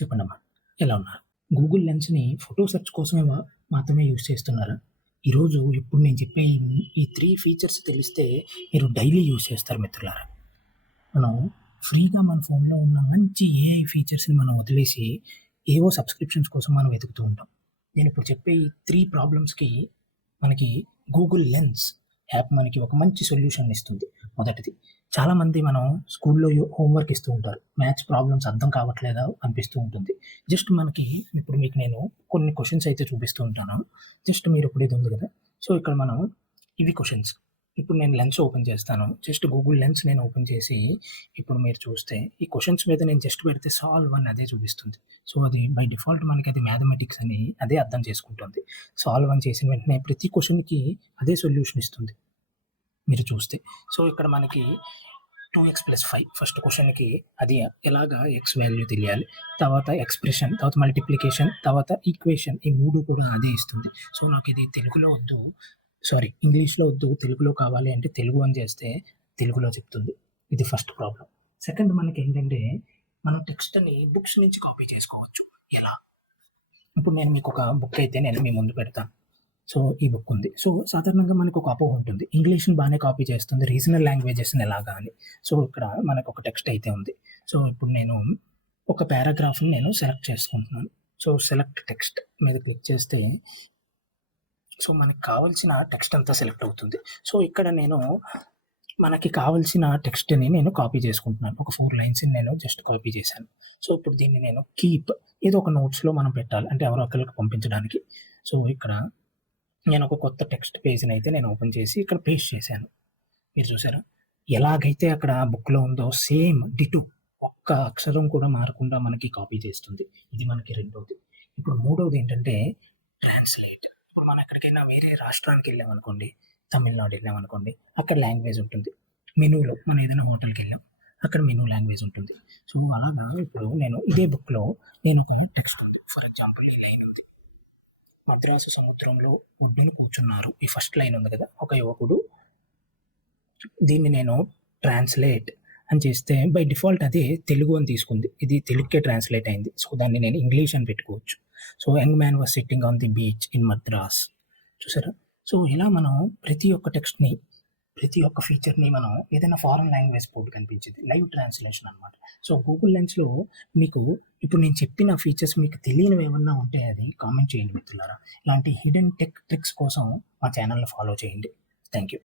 చెప్పండమ్మా. ఎలా ఉన్నారు? గూగుల్ లెన్స్‌ని ఫోటో సెర్చ్ కోసమే మాత్రమే యూజ్ చేస్తున్నారా? ఇప్పుడు నేను చెప్పే ఈ 3 ఫీచర్స్ తెలిస్తే మీరు డైలీ యూజ్ చేస్తారు మిత్రులారా. మనం ఫ్రీగా మన ఫోన్‌లో ఉన్న మంచి ఏఐ ఫీచర్స్‌ని మనం వదిలేసి, ఏవో సబ్స్క్రిప్షన్స్ కోసం మనం వెతుకుతూ ఉంటాం. నేనిప్పుడు చెప్పే ఈ 3 ప్రాబ్లమ్స్‌కి మనకి గూగుల్ లెన్స్ యాప్ మనకి ఒక మంచి సొల్యూషన్‌ని ఇస్తుంది. మొదటిది, చాలామంది మనం స్కూల్‌లో హోంవర్క్ ఇస్తూ ఉంటారు. మ్యాథ్స్ ప్రాబ్లమ్స్ అర్థం కావట్లేదా అనిపిస్తూ ఉంటుంది. జస్ట్ మనకి ఇప్పుడు మీకు నేను కొన్ని క్వెషన్స్ అయితే చూపిస్తూ ఉంటాను. జస్ట్ మీరు ఇప్పుడు ఇది ఉంది కదా! సో, ఇక్కడ మనం ఇవి క్వెషన్స్. ఇప్పుడు నేను లెన్స్ ఓపెన్ చేస్తాను. జస్ట్ గూగుల్ లెన్స్ నేను ఓపెన్ చేసి, ఇప్పుడు మీరు చూస్తే ఈ క్వెషన్స్ మీద నేను జస్ట్ పెడితే సాల్వ్ అని అదే చూపిస్తుంది. సో, అది బై డిఫాల్ట్ మనకది మ్యాథమెటిక్స్ అని అదే అర్థం చేసుకుంటుంది. సాల్వ్ అని చేసిన వెంటనే ప్రతి క్వెషన్‌కి అదే సొల్యూషన్ ఇస్తుంది మీరు చూస్తే. సో, ఇక్కడ మనకి 2x+5 ఫస్ట్ క్వెషన్‌కి అది ఎలాగా x వాల్యూ తెలియాలి. తర్వాత ఎక్స్‌ప్రెషన్, తర్వాత మల్టిప్లికేషన్, తర్వాత ఈక్వేషన్ ఈ 3 కూడా అదే ఇస్తుంది. సో, నాకిది తెలుగులో వద్దు, ఇంగ్లీష్‌లో వద్దు, తెలుగులో కావాలి అంటే తెలుగు అని చేస్తే తెలుగులో చెప్తుంది. ఇది ఫస్ట్ ప్రాబ్లమ్. సెకండ్ మనకేంటంటే, మనం టెక్స్ట్‌ని బుక్స్ నుంచి కాపీ చేసుకోవచ్చు. ఎలా? ఇప్పుడు నేను మీకొక బుక్ అయితే నేను మీ ముందు పెడతాను. సో, ఈ బుక్ ఉంది. సో, సాధారణంగా మనకొక అపోహ ఉంటుంది. ఇంగ్లీష్‌ని బానే కాపీ చేస్తుంది. రీజనల్ లాంగ్వేజెస్‌ని ఎలాగా అని. సో, ఇక్కడ మనకొక టెక్స్ట్ అయితే ఉంది. సో, ఇప్పుడు నేను ఒక పారాగ్రాఫ్‌ని నేను సెలెక్ట్ చేసుకుంటున్నాను. సో, సెలెక్ట్ టెక్స్ట్ మీద క్లిక్ చేస్తే సో, మనకు కావాల్సిన టెక్స్ట్ అంతా సెలెక్ట్ అవుతుంది. సో, ఇక్కడ మనకి కావాల్సిన టెక్స్ట్‌ని నేను కాపీ చేసుకుంటున్నాను. ఒక 4 లైన్స్‌ని నేను జస్ట్ కాపీ చేశాను. సో, ఇప్పుడు దీన్ని నేను కీప్ ఏదో ఒక నోట్స్‌లో మనం పెట్టాలి. అంటే ఎవరో ఒకళ్ళకి పంపించడానికి. సో, ఇక్కడ నేను ఒక కొత్త టెక్స్ట్ పేజ్‌నైతే నేను ఓపెన్ చేసి ఇక్కడ పేస్ట్ చేశాను. మీరు చూసారా? ఎలాగైతే అక్కడ బుక్‌లో ఉందో సేమ్ డిటో ఒక్క అక్షరం కూడా మారకుండా మనకి కాపీ చేస్తుంది. ఇది మనకి రెండోది. ఇప్పుడు మూడోదేంటంటే ట్రాన్స్‌లేట్. ఇప్పుడు మనం ఎక్కడికైనా వేరే రాష్ట్రానికెళ్ళామనుకోండి, తమిళనాడు ఎళ్ళామనుకోండి, అక్కడ లాంగ్వేజ్ ఉంటుంది. మెనూలో మనం ఏదైనా హోటల్‌కెళ్ళాం, అక్కడ మెనూ లాంగ్వేజ్ ఉంటుంది. సో, అలాగా ఇప్పుడు నేను ఇదే బుక్‌లో నేను ఒక టెక్స్ట్ ఉంది. ఫర్ ఎగ్జాంపుల్ ఈ లైన్ ఉంది. మద్రాసు సముద్రంలో ఒడ్డున కూర్చున్నారు. ఈ ఫస్ట్ లైన్ ఉంది కదా! ఒక యువకుడు. దీన్ని నేను ట్రాన్స్‌లేట్ అని చేస్తే బై డిఫాల్ట్ అదే తెలుగు అని తీసుకుంది. ఇది తెలుగుకే ట్రాన్స్‌లేట్ అయింది. సో, దాన్ని నేను ఇంగ్లీష్ అని పెట్టుకోవచ్చు. So, young man was sitting on the beach in Madras. చూసారా? సో, ఇలా మనం ప్రతి ఒక్క టెక్స్ట్‌ని, ప్రతి ఒక్క ఫీచర్‌ని మనం ఏదైనా ఫారెన్ లాంగ్వేజ్ బోర్డ్ కనిపించిద్ది. లైవ్ ట్రాన్స్‌లేషన్ అనమాట. సో, గూగుల్ లెన్స్‌లో మీకు ఇప్పుడు నేను చెప్పిన ఫీచర్స్ మీకు తెలియనివేమన్నా ఉంటే అది కామెంట్ చేయండి మిత్రులారా. ఇలాంటి హిడెన్ టెక్ ట్రిక్స్ కోసం మా ఛానెల్‌ని ఫాలో చేయండి. Thank you.